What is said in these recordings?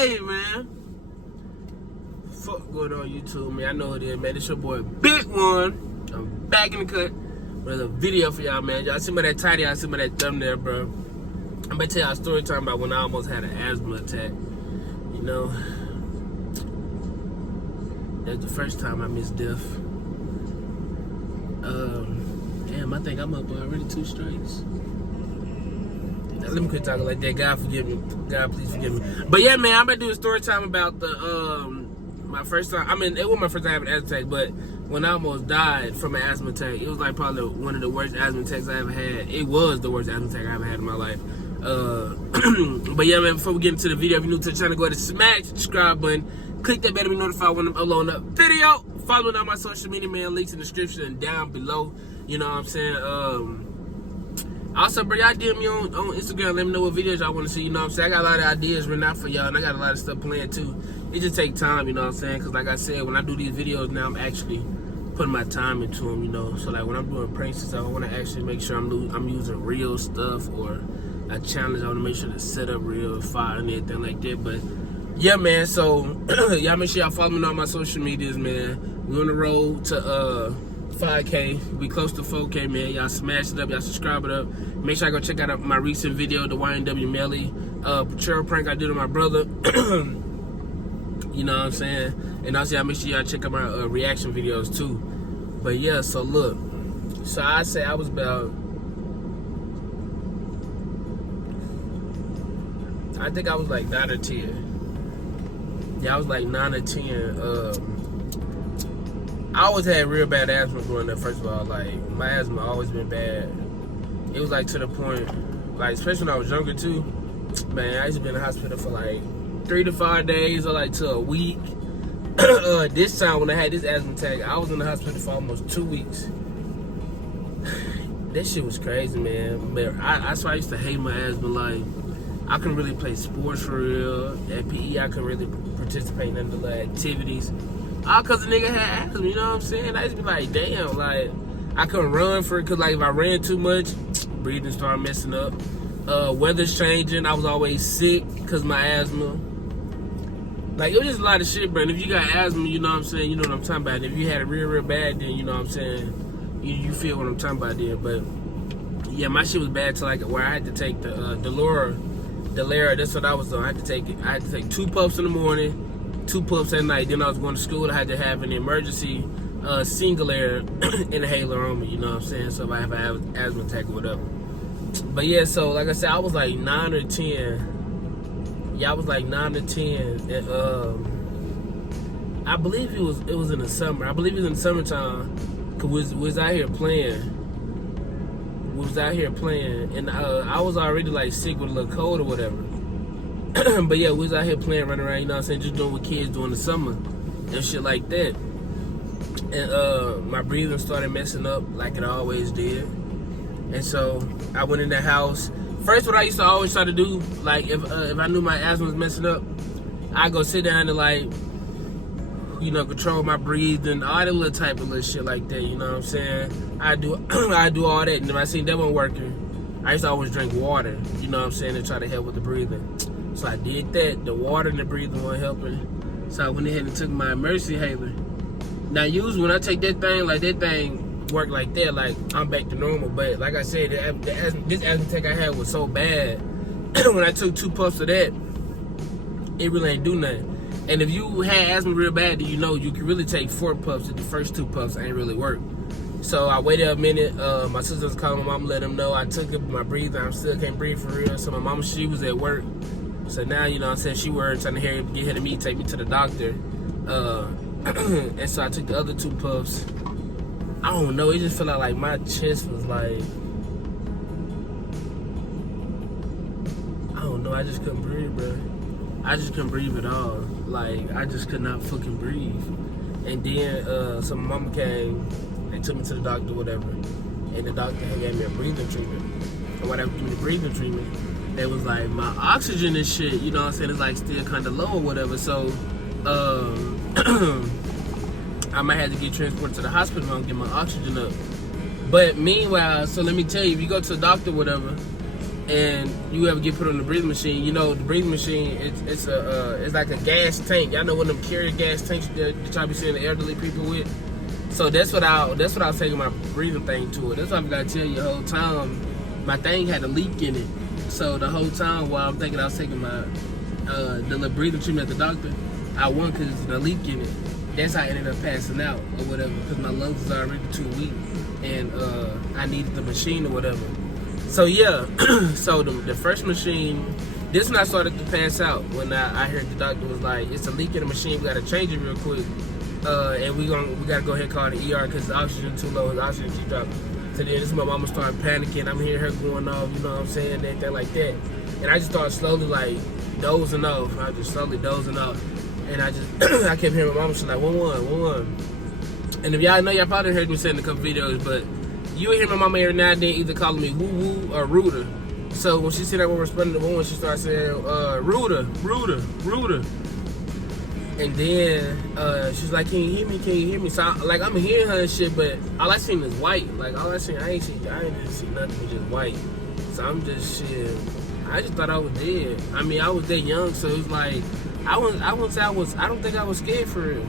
Hey, man. Fuck going on YouTube, man. I know it is, man. It's your boy, Big One. I'm back in the cut with a video for y'all, man. Y'all see me that title, y'all see me that thumbnail, bro. I'm gonna tell y'all a story time about when I almost had an asthma attack. You know, that's the first time I missed death. Damn, I think I'm up already 2 strikes. Now, let me quit talking like that. God forgive me. God please forgive me. But yeah, man, I'm gonna do a story time about the my first time. I mean, it wasn't my first time having an asthma attack, but when I almost died from an asthma attack, it was like probably one of the worst asthma attacks I ever had. It was the worst asthma attack I ever had in my life. But yeah, man, before we get into the video, if you're new to the channel, go ahead and smash the subscribe button. Click that bell to be notified when I'm uploading a video. Follow me on my social media, man. Links in the description and down below. You know what I'm saying? Also, bro, y'all DM me on Instagram. Let me know what videos y'all want to see. You know what I'm saying? I got a lot of ideas written out for y'all, and I got a lot of stuff planned too. It just takes time, you know what I'm saying? Because like I said, when I do these videos now, I'm actually putting my time into them, you know? So like when I'm doing pranks and stuff, I want to actually make sure I'm using real stuff, or a challenge. I want to make sure the setup real, fire, and everything like that. But yeah, man, so y'all make sure y'all follow me on my social medias, man. We're on the road to 5K. We close to 4K, man. Y'all smash it up, y'all subscribe it up. Make sure I go check out my recent video, the YNW Melly patrol prank I did on my brother. You know what I'm saying? And also y'all make sure y'all check out my reaction videos too. But yeah, so look. So I say I was about, I think I was like 9 or 10. Yeah, I was like 9 or 10. I always had real bad asthma growing up, first of all. Like, my asthma always been bad. It was like to the point, like, especially when I was younger too, man, I used to be in the hospital for like 3 to 5 days or like to a week. This time when I had this asthma attack, I was in the hospital for almost 2 weeks. That shit was crazy, man. But that's why I used to hate my asthma. Like, I couldn't really play sports for real. At PE, I couldn't really participate in none of the activities. All because the nigga had asthma, you know what I'm saying? I used to be like, damn, like, I couldn't run for it, because, like, if I ran too much, breathing started messing up. Weather's changing. I was always sick because my asthma. Like, it was just a lot of shit, bro. And if you got asthma, you know what I'm saying? You know what I'm talking about. And if you had it real, real bad, then, you know what I'm saying? You feel what I'm talking about then. But, yeah, my shit was bad to, like, where I had to take the Delora, that's what I was doing. I had to take 2 puffs in the morning, 2 puffs at night. Then I was going to school. I had to have an emergency single air inhaler on me, you know what I'm saying? So if I have an asthma attack or whatever. But yeah, so like I said, I was like 9 or 10. Yeah, I was like 9 or 10. And, I believe it was in the summer. I believe it was in the summertime. Cause we was out here playing. And I was already like sick with a little cold or whatever. But yeah, we was out here playing, running around, you know what I'm saying, just doing what kids do in the summer and shit like that. And my breathing started messing up like it always did. And so I went in the house. First, what I used to always try to do, like if I knew my asthma was messing up, I'd go sit down and like, you know, control my breathing, all that little type of little shit like that, you know what I'm saying? I do all that, and if I seen that wasn't working, I used to always drink water, you know what I'm saying, to try to help with the breathing. So I did that. The water and the breathing weren't helping. So I went ahead and took my emergency inhaler. Now usually when I take that thing work like that, like I'm back to normal. But like I said, this asthma attack I had was so bad. When I took 2 puffs of that, it really ain't do nothing. And if you had asthma real bad, then you know you can really take 4 puffs. If the first 2 puffs ain't really work. So I waited a minute. My sister was calling my mom, let them know I took it. My breathing, I still can't breathe for real. So my mom, she was at work. So now, you know what I'm saying, she worried, trying to get her to me, take me to the doctor. And so I took the other 2 puffs. I don't know, it just felt like my chest was like, I don't know, I just couldn't breathe, bro. I just couldn't breathe at all. Like, I just could not fucking breathe. And then, so my mama came, they took me to the doctor, whatever. And the doctor gave me a breathing treatment. And when I gave me the breathing treatment, it was like my oxygen and shit, you know what I'm saying, it's like still kind of low or whatever. So, I might have to get transported to the hospital and get my oxygen up. But meanwhile, so let me tell you, if you go to the doctor or whatever, and you ever get put on the breathing machine, you know the breathing machine it's like a gas tank. Y'all know one of them carrier gas tanks that y'all be seeing the elderly people with. So that's what I was taking my breathing thing to it. That's why I gotta tell you the whole time my thing had a leak in it. So the whole time while I'm thinking I was taking my the little breathing treatment at the doctor, I won because the leak in it. That's how I ended up passing out or whatever, because my lungs was already too weak and I needed the machine or whatever. So yeah, so the first machine, this when I started to pass out, when I heard the doctor was like, it's a leak in the machine, we gotta change it real quick. And we gotta go ahead and call the ER because the oxygen too low, the oxygen keep dropping. So then this my mama started panicking, I'm hearing her going off, you know what I'm saying, everything like that. And I just started slowly like dozing off. I just slowly dozing off. And I just, I kept hearing my mama, she's like, 1-1. And if y'all know, y'all probably heard me say in a couple videos, but you would hear my mama every now and then either calling me woo-woo or Ruder. So when she said that when responding to 1-1, she started saying, Ruder. And then she's like, can you hear me? So I'm hearing her and shit, but all I seen is white. Like all I seen, I ain't just see nothing, but just white. So I'm just shit. I just thought I was dead. I mean, I was that young, so it's like, I don't think I was scared for real.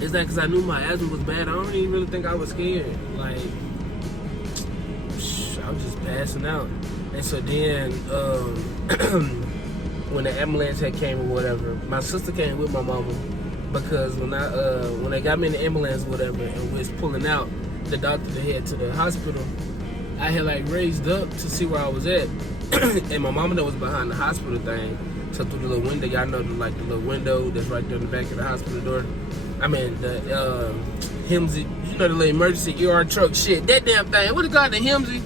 It's like, cause I knew my asthma was bad. I don't even really think I was scared. Like, I was just passing out. And so then, when the ambulance had came or whatever, my sister came with my mama, because when they got me in the ambulance or whatever and we was pulling out, the doctor to head to the hospital, I had like raised up to see where I was at. And my mama that was behind the hospital thing. So through the little window, y'all know the little window that's right there in the back of the hospital door. I mean the Hemsey, you know, the little emergency ER truck shit. That damn thing. What it called, the Hemsey?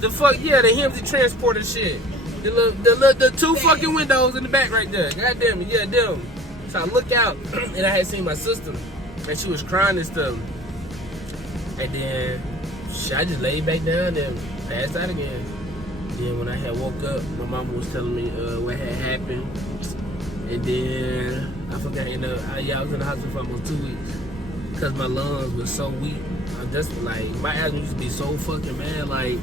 The Hemsey transporter shit. The two fucking windows in the back right there. God damn it, yeah, them. So I look out and I had seen my sister and she was crying and stuff. And then I just laid back down and passed out again. Then when I had woke up, my mama was telling me what had happened. And then I forgot, I was in the hospital for almost 2 weeks because my lungs were so weak. My asthma used to be so fucking bad. Like,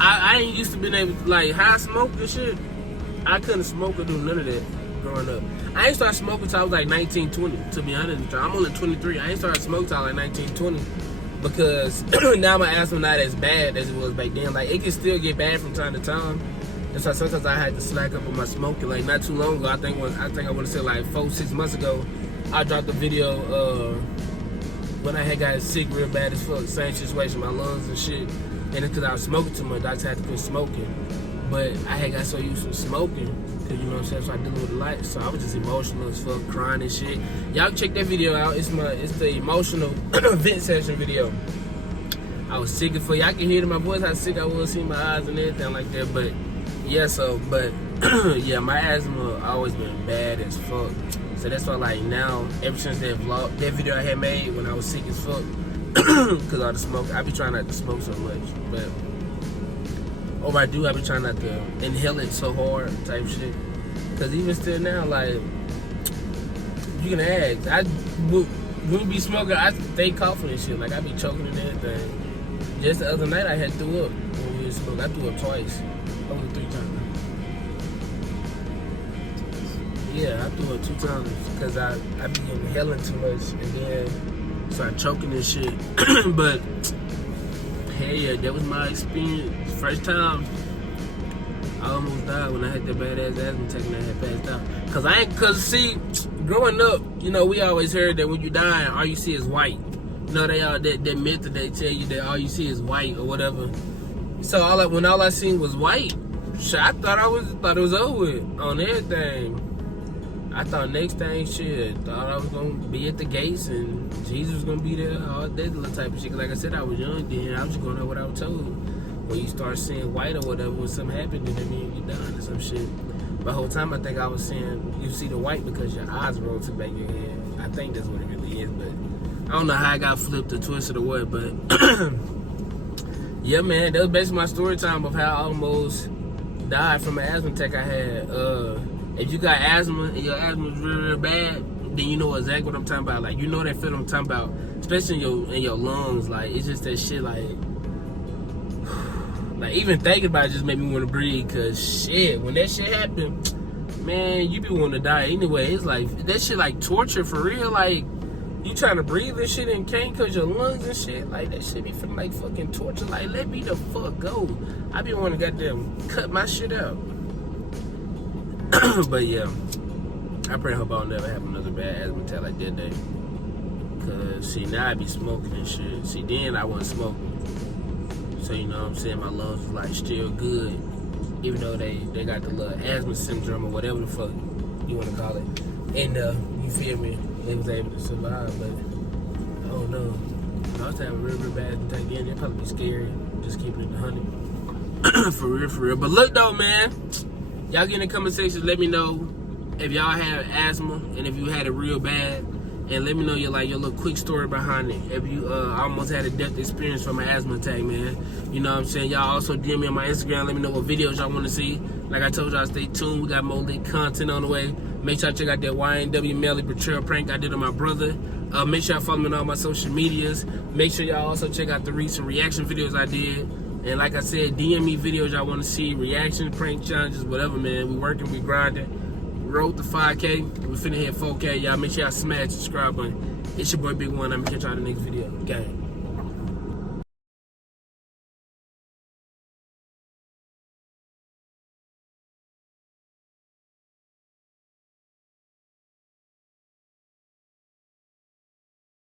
I ain't used to being able to, like, how I smoke and shit. I couldn't smoke or do none of that growing up. I ain't started smoking until I was like 19, 20, to be honest. I'm only 23. I ain't started smoking until like 19, 20. Because now my asthma not as bad as it was back then. Like, it can still get bad from time to time. And so sometimes I had to slack up on my smoking. Like, not too long ago, I think I want to say like 4-6 months ago, I dropped a video when I had got sick real bad as fuck. Same situation, my lungs and shit. And it's because I was smoking too much. I just had to quit smoking. But I had got so used to smoking, because, you know what I'm saying, so I dealing with the light. So I was just emotional as fuck, crying and shit. Y'all check that video out. It's the emotional vent session video. I was sick as fuck. Y'all can hear it in my voice how sick I was, see my eyes and everything like that. But yeah, yeah, my asthma always been bad as fuck. So that's why, like, now, ever since that video I had made when I was sick as fuck, because all the smoke, I be trying not to smoke so much. But or I do, I be trying not to inhale it so hard type shit. Because even still now, like, you can ask. When we be smoking, I stay coughing and shit. Like, I be choking and everything. Just the other night, I had threw up when we was smoking. I threw up twice. Over 3 times. Yeah, I threw up 2 times. Because I be inhaling too much. And then start choking and shit. But hell yeah, that was my experience. First time I almost died when I had that badass asthma attack and I had passed out. Cause see, growing up, you know, we always heard that when you dying, all you see is white. You know, that myth that they tell you that all you see is white or whatever. So when all I seen was white, shit, I thought it was over with on everything. I thought next thing, shit, thought I was gonna be at the gates and Jesus was gonna be there, all that little type of shit. Like I said, I was young then. I was just going on what I was told. When you start seeing white or whatever, when something happened, then that means you're dying or some shit. But the whole time I think I was saying you see the white because your eyes roll to the back of your head. I think that's what it really is, but I don't know how I got flipped or twisted or what, but yeah, man, that was basically my story time of how I almost died from an asthma attack I had. If you got asthma and your asthma is really, really bad, then you know exactly what I'm talking about. Like, you know that feeling I'm talking about, especially in your lungs. Like, it's just that shit, like, Like, even thinking about it just made me want to breathe, cause shit, when that shit happened, man, you be wanting to die anyway. It's like, that shit like torture for real. Like, you trying to breathe this shit and can't cause your lungs and shit. Like, that shit be feeling like fucking torture. Like, let me the fuck go. I be wanting to goddamn cut my shit out. But yeah, I pray and hope I don't never have another bad asthma attack like that day. Cause see, now I be smoking and shit. See, then I wasn't smoking. So, you know what I'm saying? My lungs was like still good. Even though they got the little asthma syndrome or whatever the fuck you want to call it. And you feel me? They was able to survive, but I don't know. I was having a real bad asthma attack again. It'd probably be scary. Just keeping it 100. For real. But look though, man. Y'all get in the comment section. Let me know if y'all have asthma and if you had it real bad. And let me know your little quick story behind it. If you almost had a death experience from an asthma attack, man. You know what I'm saying? Y'all also DM me on my Instagram. Let me know what videos y'all want to see. Like I told y'all, stay tuned. We got more lit content on the way. Make sure y'all check out that YNW Melly betrayal prank I did on my brother. Make sure y'all follow me on all my social medias. Make sure y'all also check out the recent reaction videos I did. And like I said, DM me videos y'all want to see. Reaction, prank challenges, whatever, man. We working, we grinding. Road to 5K. We finna hit 4K. Y'all make sure y'all smash the subscribe button. It's your boy Big One. I'm gonna catch y'all in the next video. Gang.